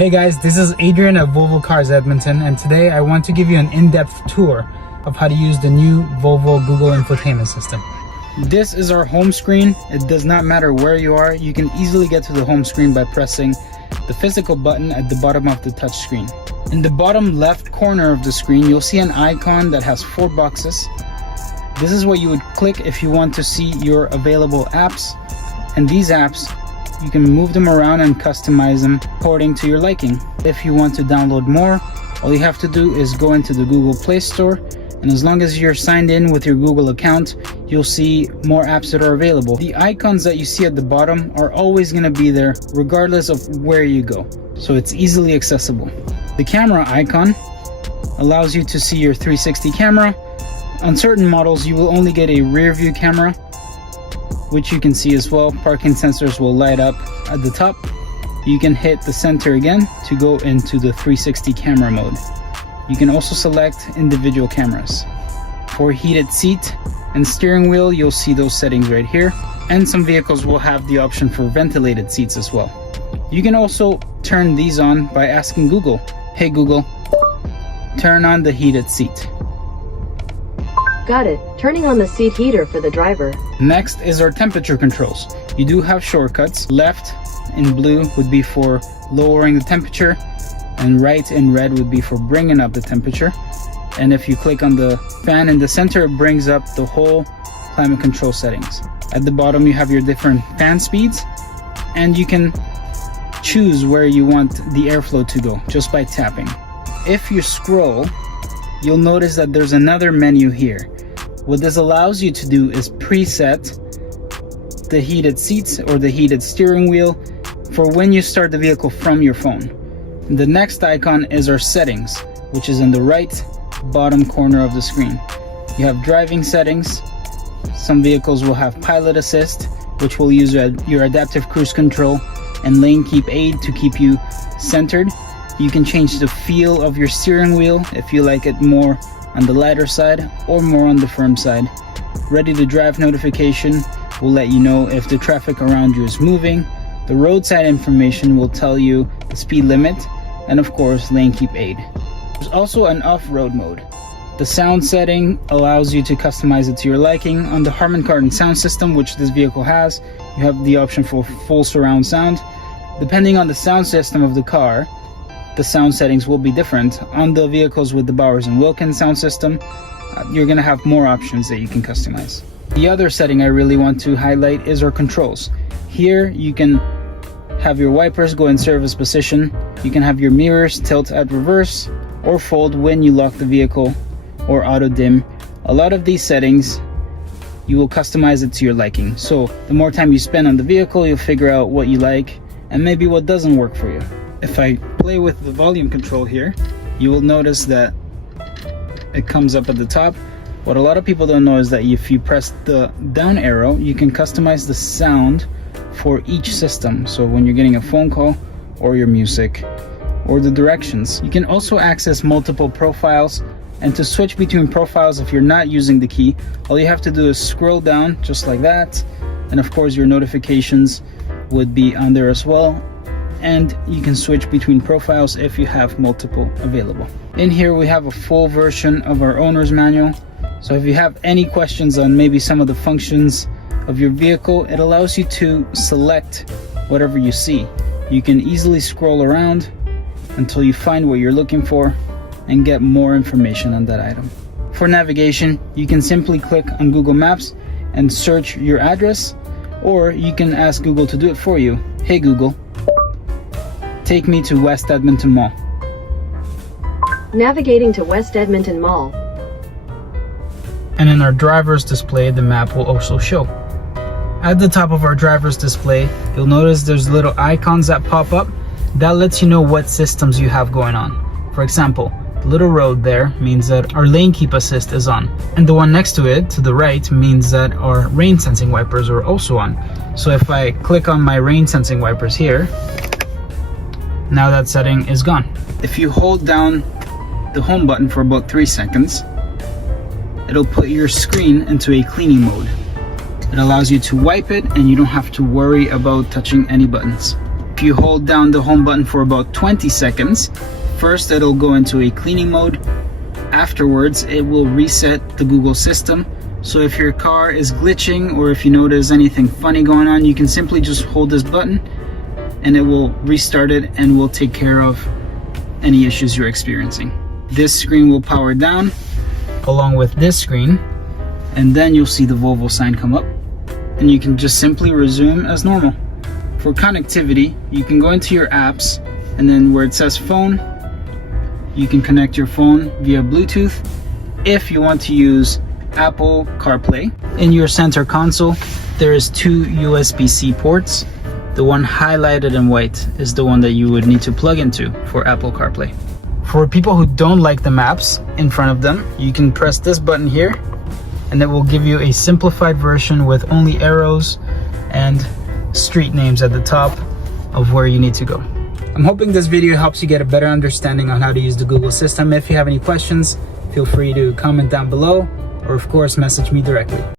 Hey guys, this is Adrian of Volvo Cars Edmonton, and today I want to give you an in-depth tour of how to use the new Volvo Google Infotainment system. This is our home screen. It does not matter where you are. You can easily get to the home screen by pressing the physical button at the bottom of the touch screen. In the bottom left corner of the screen, you'll see an icon that has 4 boxes. This is what you would click if you want to see your available apps, and these apps you can move them around and customize them according to your liking. If you want to download more, all you have to do is go into the Google Play Store, and as long as you're signed in with your Google account, you'll see more apps that are available. The icons that you see at the bottom are always going to be there regardless of where you go, so it's easily accessible. The camera icon allows you to see your 360 camera. On certain models, you will only get a rear view camera, which you can see as well. Parking sensors will light up at the top. You can hit the center again to go into the 360 camera mode. You can also select individual cameras. For heated seat and steering wheel, you'll see those settings right here. And some vehicles will have the option for ventilated seats as well. You can also turn these on by asking Google, "Hey Google, turn on the heated seat." Got it. Turning on the seat heater for the driver. Next is our temperature controls. You do have shortcuts. Left in blue would be for lowering the temperature, and right in red would be for bringing up the temperature. And if you click on the fan in the center, it brings up the whole climate control settings. At the bottom you have your different fan speeds, and you can choose where you want the airflow to go just by tapping. If you scroll, you'll notice that there's another menu here. What this allows you to do is preset the heated seats or the heated steering wheel for when you start the vehicle from your phone. The next icon is our settings, which is in the right bottom corner of the screen. You have driving settings. Some vehicles will have pilot assist, which will use your adaptive cruise control and lane keep aid to keep you centered. You can change the feel of your steering wheel if you like it more on the lighter side or more on the firm side. Ready to drive notification will let you know if the traffic around you is moving. The roadside information will tell you the speed limit, and of course lane keep aid. There's also an off-road mode. The sound setting allows you to customize it to your liking. On the Harman Kardon sound system, which this vehicle has, you have the option for full surround sound. Depending on the sound system of the car, the sound settings will be different. On the vehicles with the Bowers & Wilkins sound system, you're going to have more options that you can customize. The other setting I really want to highlight is our controls. Here you can have your wipers go in service position. You can have your mirrors tilt at reverse or fold when you lock the vehicle, or auto dim. A lot of these settings you will customize it to your liking. So the more time you spend on the vehicle, you'll figure out what you like and maybe what doesn't work for you. If I play with the volume control here, you will notice that it comes up at the top. What a lot of people don't know is that if you press the down arrow, you can customize the sound for each system. So when you're getting a phone call, or your music, or the directions. You can also access multiple profiles, and to switch between profiles if you're not using the key, all you have to do is scroll down just like that, and of course your notifications would be on there as well. And you can switch between profiles if you have multiple available. In here we have a full version of our owner's manual, so if you have any questions on maybe some of the functions of your vehicle, it allows you to select whatever you see. You can easily scroll around until you find what you're looking for and get more information on that item. For navigation, you can simply click on Google Maps and search your address, or you can ask Google to do it for you. "Hey Google, take me to West Edmonton Mall." Navigating to West Edmonton Mall. And in our driver's display, the map will also show. At the top of our driver's display, you'll notice there's little icons that pop up. That lets you know what systems you have going on. For example, the little road there means that our lane keep assist is on. And the one next to it, to the right, means that our rain sensing wipers are also on. So if I click on my rain sensing wipers here, now that setting is gone. If you hold down the home button for about 3 seconds, it'll put your screen into a cleaning mode. It allows you to wipe it and you don't have to worry about touching any buttons. If you hold down the home button for about 20 seconds, first it'll go into a cleaning mode. Afterwards, it will reset the Google system. So if your car is glitching or if you notice anything funny going on, you can simply just hold this button and it will restart it and will take care of any issues you're experiencing. This screen will power down along with this screen, and then you'll see the Volvo sign come up and you can just simply resume as normal. For connectivity, you can go into your apps and then where it says phone, you can connect your phone via Bluetooth. If you want to use Apple CarPlay, in your center console, there is 2 USB-C ports. The one highlighted in white is the one that you would need to plug into for Apple CarPlay. For people who don't like the maps in front of them, you can press this button here and it will give you a simplified version with only arrows and street names at the top of where you need to go. I'm hoping this video helps you get a better understanding on how to use the Google system. If you have any questions, feel free to comment down below or of course message me directly.